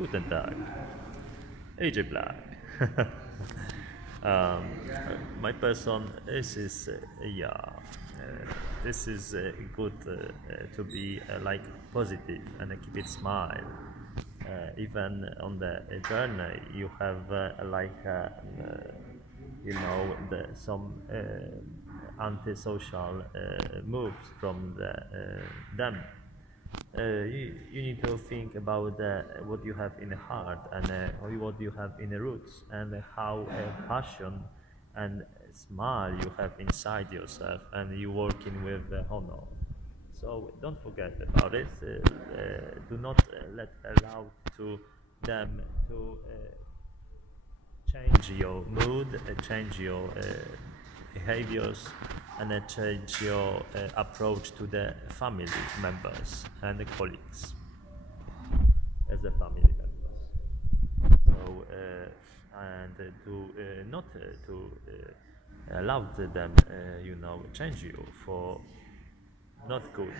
Guten Tag. AJ Black. um, my person, this is good to be like positive and keep it smile. Even on the journey, you have some antisocial moves from them. You need to think about what you have in the heart and what you have in the roots and how passion and smile you have inside yourself and you working with honor. So don't forget about it. Do not let allow to them to change your mood, change your behaviors, and change your approach to the family members and the colleagues as the family members. So and to not to allow them, change you for not good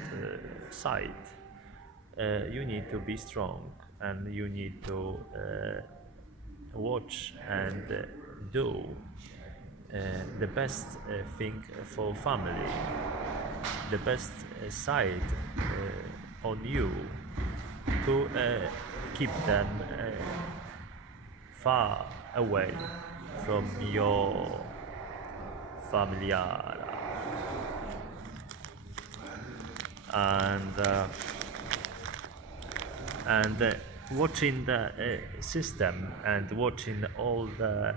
side. You need to be strong and you need to watch and do the best thing for family, the best side on you to keep them far away from your familiar and watching the system and watching all the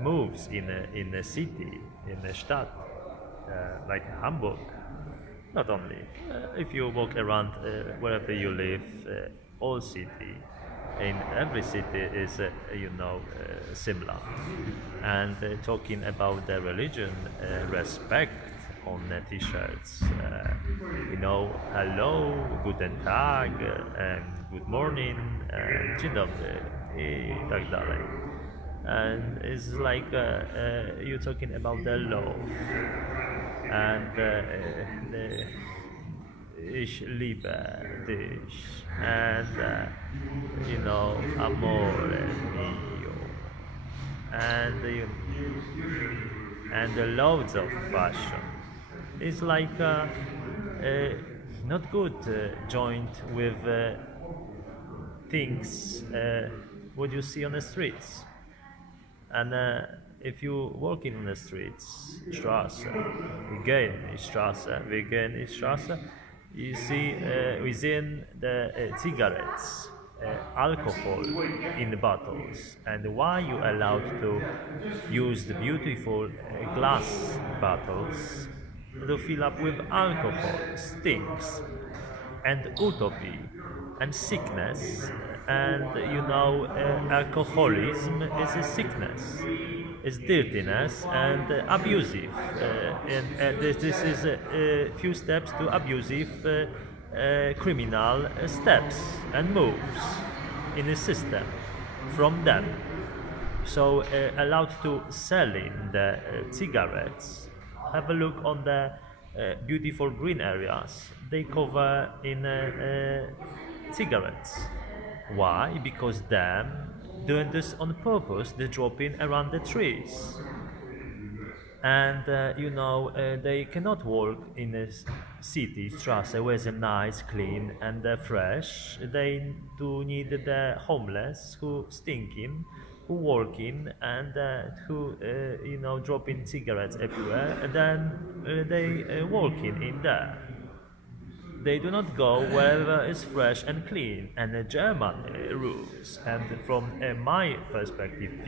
moves in a city, in a Stadt, like Hamburg. Not only if you walk around wherever you live, all city, in every city is similar. And talking about the religion, respect on the t-shirts, hello, guten Tag, and good morning, dzień dobry, i tak dalej. And it's like you're talking about the love and ich liebe dich and amore mio and loads of passion. It's like not good joint with things what you see on the streets. And if you walking on the streets, Straße, Straße, you see within the cigarettes, alcohol in the bottles, and why you allowed to use the beautiful glass bottles to fill up with alcohol, stinks, and utopy, and sickness, and alcoholism is a sickness, is dirtiness and abusive, and this is a few steps to abusive criminal steps and moves in the system from them. So allowed to selling the cigarettes. Have a look on the beautiful green areas they cover in cigarettes. Why? Because them doing this on purpose. They're dropping around the trees, and they cannot work in a city Strasse where it's nice, clean, and fresh. They do need the homeless who stinking, who working, and who dropping cigarettes everywhere, and then they working in there. They do not go wherever is fresh and clean, and the German rules. And from my perspective,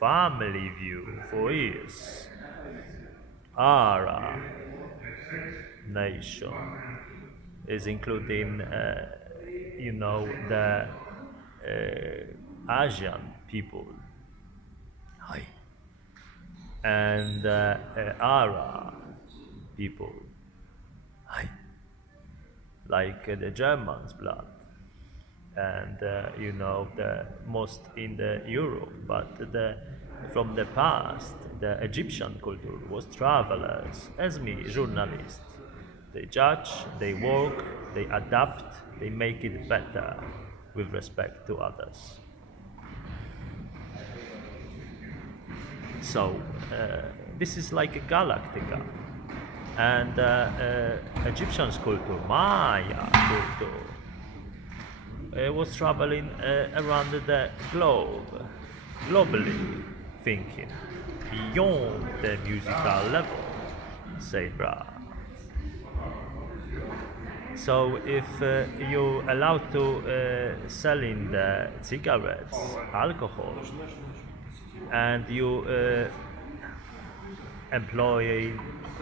family view for years, Ara nation is including, the Asian people, hi, and Ara people, hi. Like the Germans' blood, and the most in the Europe, but from the past, the Egyptian culture was travelers, as me, journalist, They judge, they work, they adapt, they make it better with respect to others. So this is like a Galactica. And Egyptian culture, Maya culture, was traveling around the globe, globally thinking, beyond the musical level, say brah. So if you allowed to selling the cigarettes, alcohol, and you employ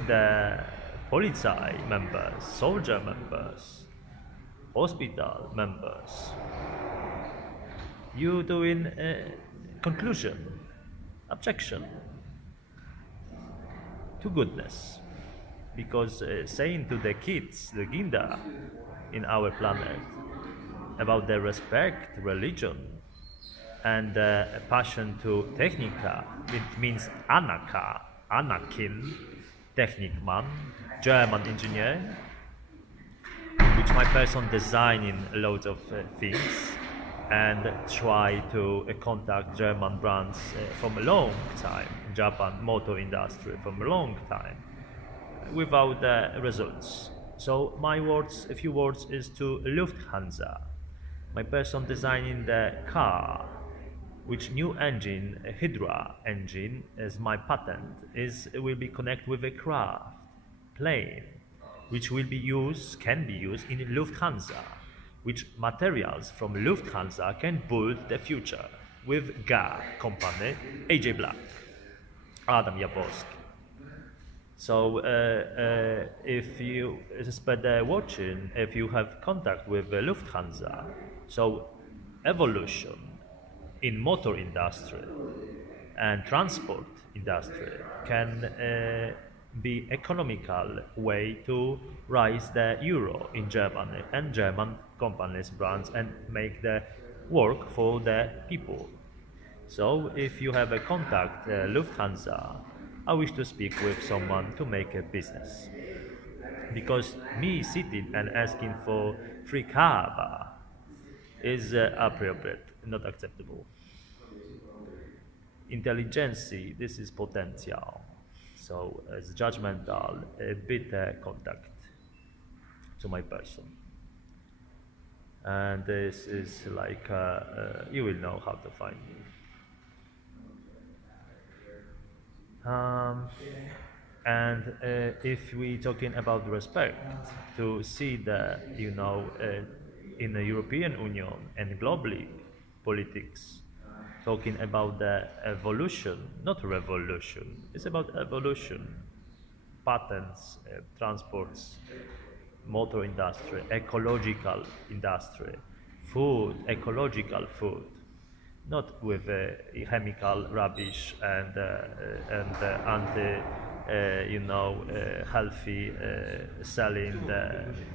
the Polizei members, soldier members, hospital members, you doing conclusion, objection to goodness. Because saying to the kids, the Ginda in our planet, about their respect, religion, and passion to technica, it means Anaka, Anakin, Technikman, German engineer, which my person designing loads of things and try to contact German brands from a long time, Japan motor industry from a long time, without results. So my words, a few words, is to Lufthansa. My person designing the car, which new engine, a Hydra engine, as my patent, is will be connected with a craft, plane, which will be used, can be used in Lufthansa, which materials from Lufthansa can build the future with GA company, AJ Black, Adam Jaworski. So if you spend watching, if you have contact with Lufthansa, so evolution in motor industry and transport industry can be economical way to rise the euro in Germany and German companies brands and make the work for the people. So if you have a contact Lufthansa, I wish to speak with someone to make a business. Because me sitting and asking for free kaba is appropriate, not acceptable. Intelligence, this is potential. So as judgmental, a bit contact to my person. And this is like, you will know how to find me. And if we talking about respect, to see the in the European Union and globally politics, talking about the evolution, not revolution. It's about evolution, patents, transports, motor industry, ecological industry, food, ecological food, not with chemical rubbish and anti, healthy selling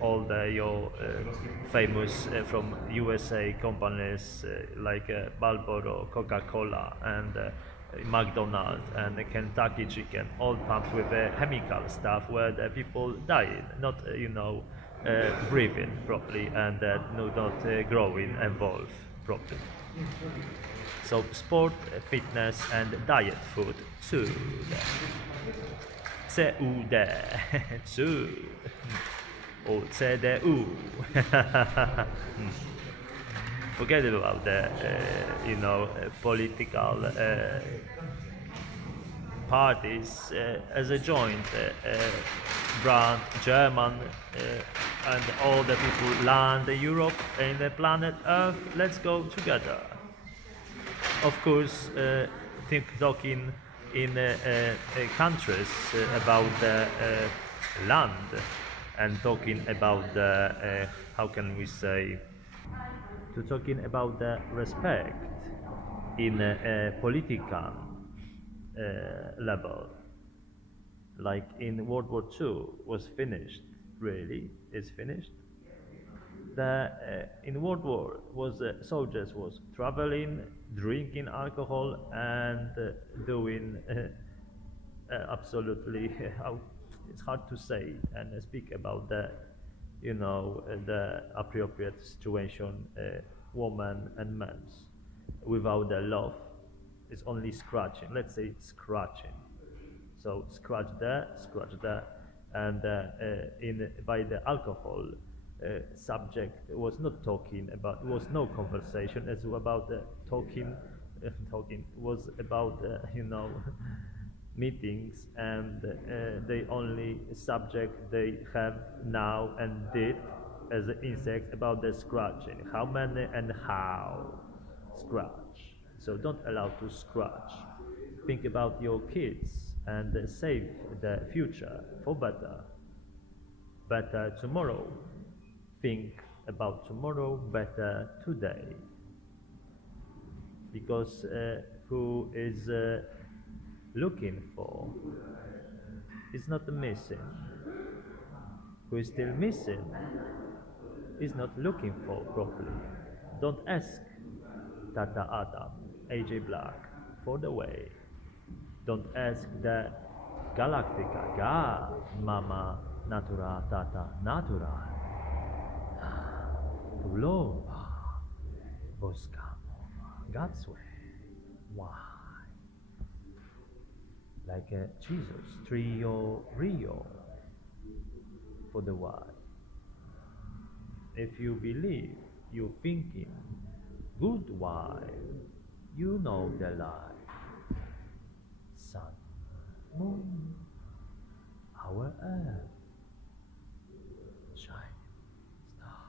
all the your famous from USA companies like Marlboro, Coca-Cola, and McDonald's and Kentucky Chicken, all pumped with chemical stuff where the people dying, not breathing properly and not growing, evolve properly. So sport, fitness, and diet food too. CUD, too. Or CDU. Forget about the, political parties as a joint brand, German and all the people land Europe and the planet Earth. Let's go together. Of course, talking in countries about the land and talking about the how can we say, to talking about the respect in a political level, like in World War II was finished, really is finished. The in World War was soldiers was traveling, drinking alcohol, and doing absolutely how It's hard to say and speak about the, the appropriate situation, woman and men's, without the love. It's only scratching. Let's say scratching. So scratch there, and in by the alcohol subject was not talking about, was no conversation. It's about talking. Talking was about meetings, and the only subject they have now and did as an insect about the scratching. How many and how scratch. So don't allow to scratch. Think about your kids and save the future for better tomorrow. Think about tomorrow, better today. Because who is looking for is not missing. Who is still missing is not looking for properly. Don't ask Tata Adam, AJ Black for the way. Don't ask the Galactica, God, Mama, Natura, Tata, Natura. Tulowa, Boskamo, God's way. Why? Like Jesus, Trio, Rio, for the why. If you believe, you thinking, good why, you know the lie. Sun, moon, our earth, shining star.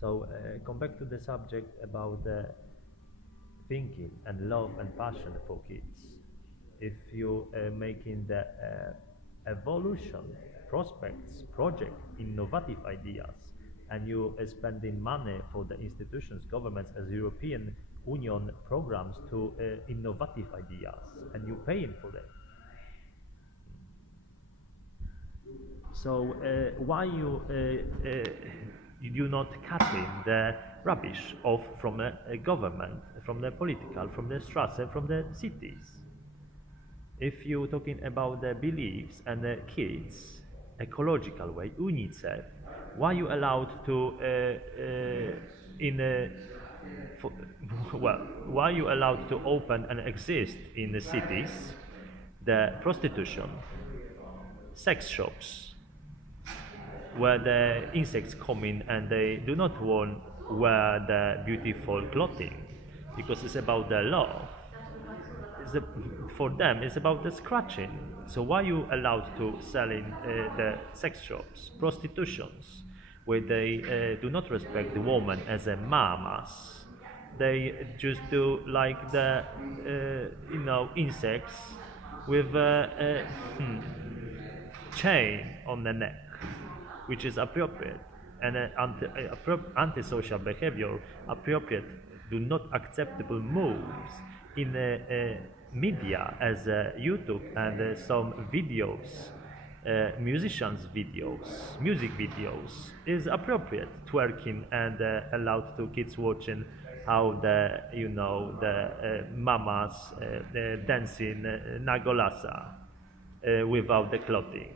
So come back to the subject about the thinking and love and passion for kids. If you making the evolution, prospects, project, innovative ideas, and you spending money for the institutions, governments as European Union programs to innovative ideas, and you paying for them. So why you not cutting the rubbish off from a government, from the political, from the Strasse, from the cities? If you're talking about the beliefs and the kids, ecological way, UNICEF, why you allowed to why you allowed to open and exist in the cities the prostitution, sex shops, where the insects come in and they do not want wear the beautiful clothing because it's about the love. For them it's about the scratching. So why you allowed to sell in the sex shops, prostitutions, where they do not respect the woman as a mamas? They just do like the insects with a chain on the neck, which is appropriate, and antisocial behavior, appropriate, do not acceptable moves in media as YouTube and some videos, musicians videos, music videos is appropriate, twerking and allowed to kids watching how the mamas dancing nagolasa without the clothing,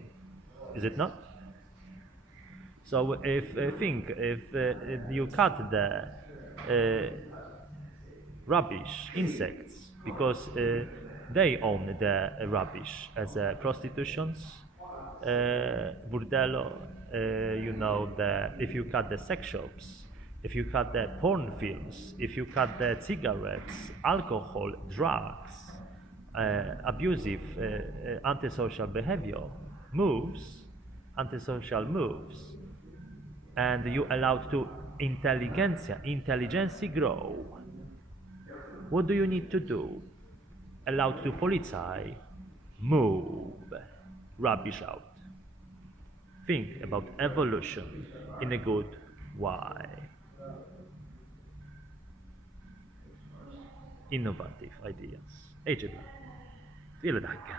is it not? So if you cut the rubbish, insects, because they own the rubbish as prostitutions, burdello, if you cut the sex shops, if you cut the porn films, if you cut the cigarettes, alcohol, drugs, abusive, antisocial behavior, antisocial moves, and you allowed to intelligence grow, what do you need to do? Allowed to policy, move rubbish out. Think about evolution in a good way. Innovative ideas. AJ Black. Wiele danke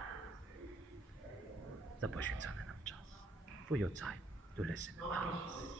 za poświęcony nam czas. For your time to listen to us.